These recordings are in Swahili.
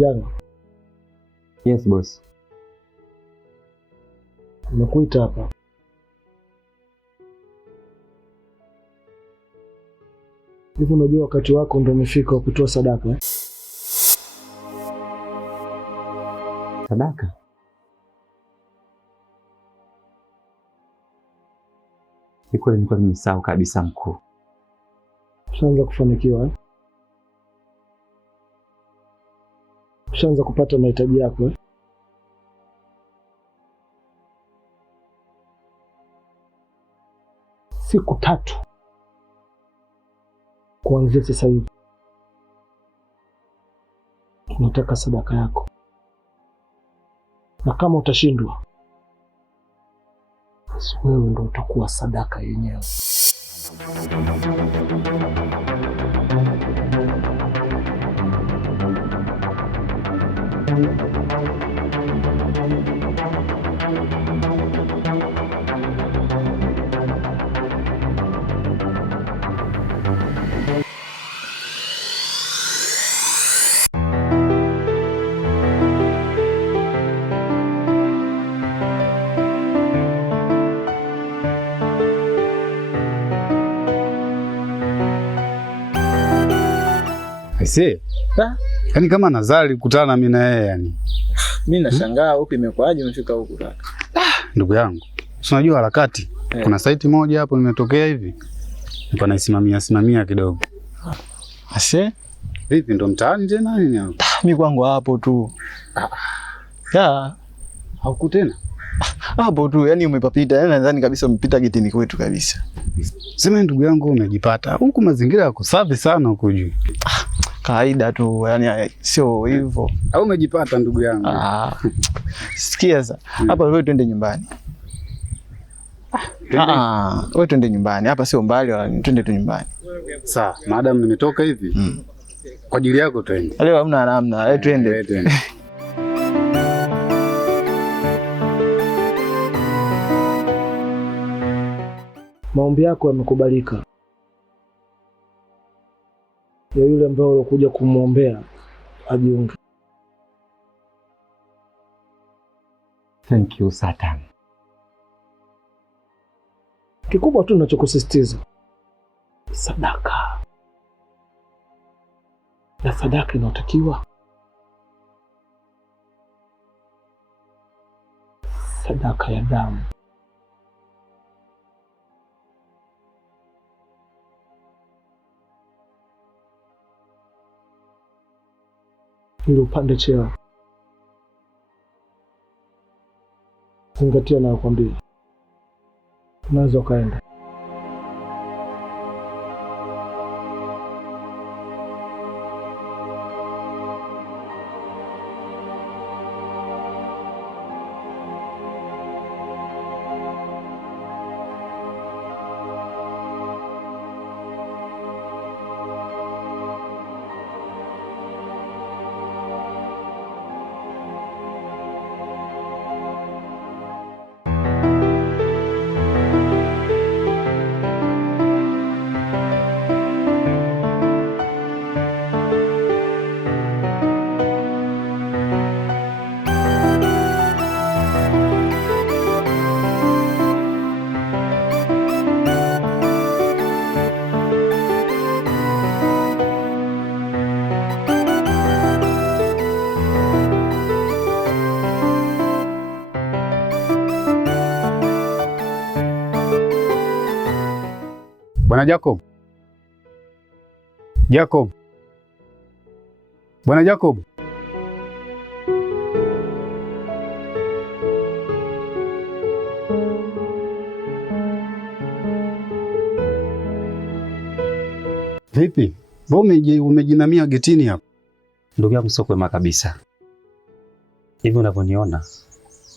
Jana. Yes boss. Nimekuita hapa. Hivi unajua wakati wako ndio umefika wa kutoa sadaka eh? Sadaka? Ni kweli nilikuwa nimesahau kabisa mkuu. Ushaanza kufanikiwa eh? Ushaanza kupata mahitaji yako eh? Siku 3 kuanzia sasa hivi tunataka sadaka yako, na kama utashindwa basi wewe ndio utakuwa sadaka yenyewe. Aisee. Yaani kama Nazari kukutana na mimi na yeye yani. Mimi nashangaa huko imekwaje umefika huko kaka. Ndugu yangu, unajua harakati. Kuna site moja hapo nimetokea hivi. Nipo naisimamia kidogo. Ase? Vipi ndo mtaani tena nini hapo? Mimi kwangu hapo tu. Ya, hauku tena? Hapo tu, yani umepapita. Yani nadhani kabisa umepita getini kwetu kabisa. Sema ndugu yangu umejipata. Huku mazingira yako safi sana huko juu. Kawaida tu, yani sio hivyo. Au umejipata ndugu yangu? Sikia sasa. Hapa wewe twende nyumbani. Wewe twende nyumbani. Hapa sio mbali wala twende tu nyumbani. Sawa, madam nimetoka hivi. Kwa ajili yako twende. Leo hamna namna. Wewe twende. Maombi yako yamekubalika. Ya yule ambaye ulikuja kumwombea ajiunge. Thank you Satan. Kikubwa tu ninachokusisitiza sadaka. Na sadaka inayotakiwa sadaka ya damu. Ili upande cheo. Zingatia na nakwambia. Unaweza ukaenda. Bwana Jacob. Jacob. Bwana Jacob. Vipi? Mbona umejinamia getini hapo? Ndugu yangu sio kwema kabisa. Hivi unavyoniona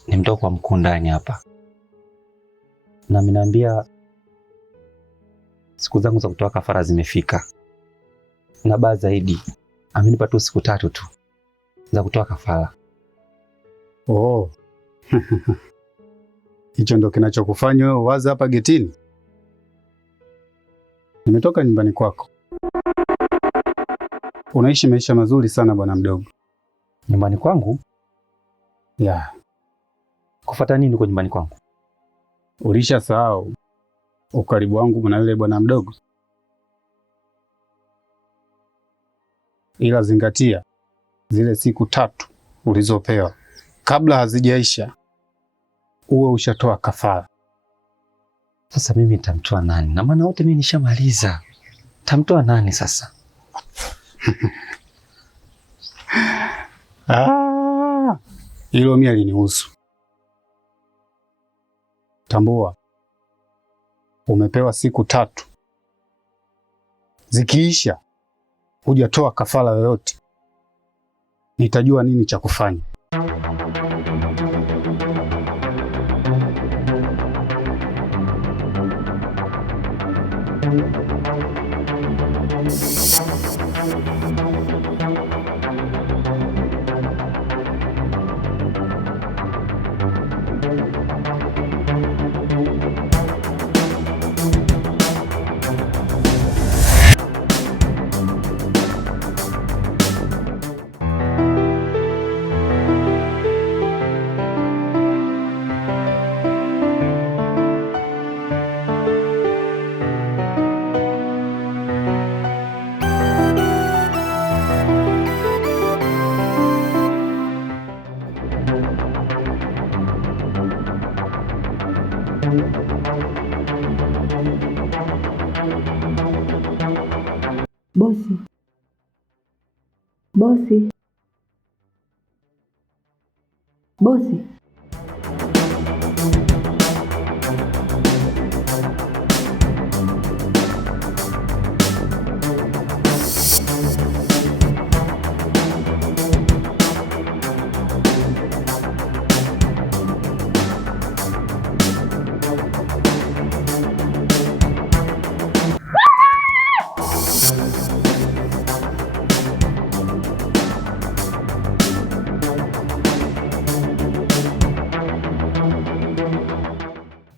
ni mtoto kwa mkuu ndani hapa. Na ameniambia siku zangu za kutoa kafara zimefika. Na baa zaidi, amenipa tu siku 3 tu za kutoa kafara. Oh. Hicho ndo kinachokufanya wewe uwaze hapa getini? Nimetoka nyumbani kwako. Unaishi maisha mazuri sana bwana mdogo. Nyumbani kwangu? Ya, Kufuata nini kwa nyumbani kwangu? ulishasahau ukaribu wangu na yule bwana mdogo? Ila zingatia zile siku 3 ulizopewa, kabla hazijaisha uwe ushatoa kafara. Sasa mimi nitamtoa nani? Na maana wote mimi nishamaliza. Tamtoa nani sasa? Hilo mimi alinihusu. Tambua, umepewa siku 3. Zikiisha hujatoa kafara yoyote, nitajua nini cha kufanya. Bosi. Bosi. Bosi.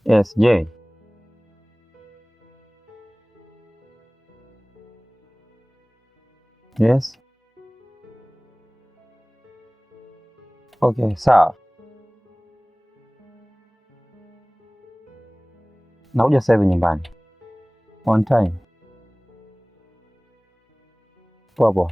Yes, Jay. Yes. Okay, sawa. Nakuja sasa hivi nyumbani. On time. Poa poa.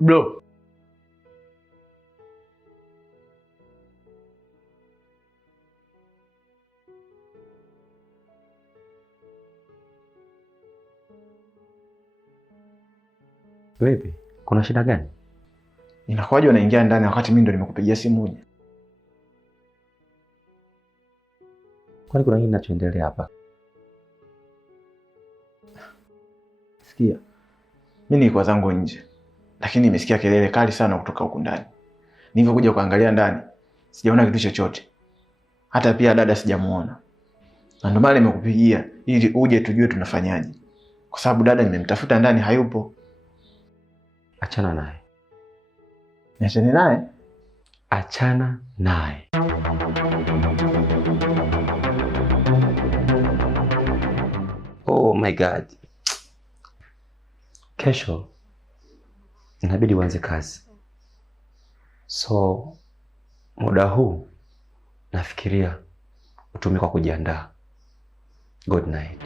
Bro. Vipi? Kuna shida gani? Inakuwaje unaingia ndani wakati mimi ndo nimekupigia simu uje? Kwani kuna nini kinachoendelea hapa? Sikia. Mimi nilikuwa zangu nje. Lakini nimesikia kelele kali sana kutoka huku ndani. Nilivyokuja kuangalia ndani, sijaona kitu chochote. Hata pia dada sijamuona. Na ndio maana nimekupigia ili uje tujue tunafanyaje. Kwa sababu dada nimemtafuta ndani hayupo. Achana naye. Niachane naye? Achana naye. Oh my God. Kesho inabidi uanze kazi. So muda huu nafikiria utumie kwa kujiandaa. Good night.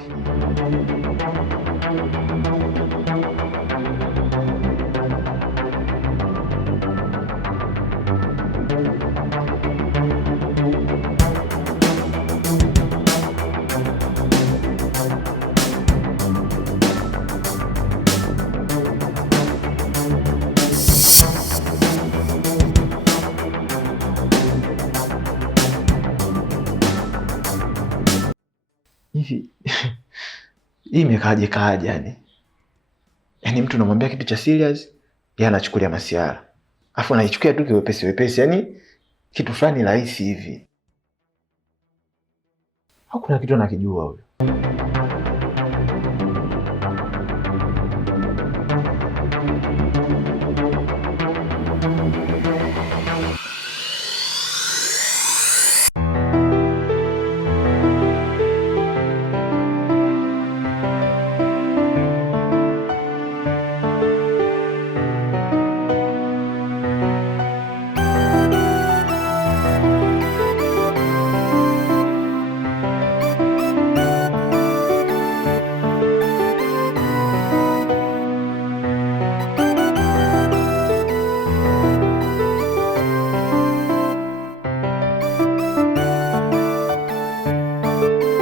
Hivi hii imekaaje yani? Yaani mtu unamwambia kitu cha serious, yeye anachukulia masiara. Afu anaichukia tu kiwepesi wepesi, yaani kitu fulani rahisi hivi. Hakuna kitu anakijua huyo.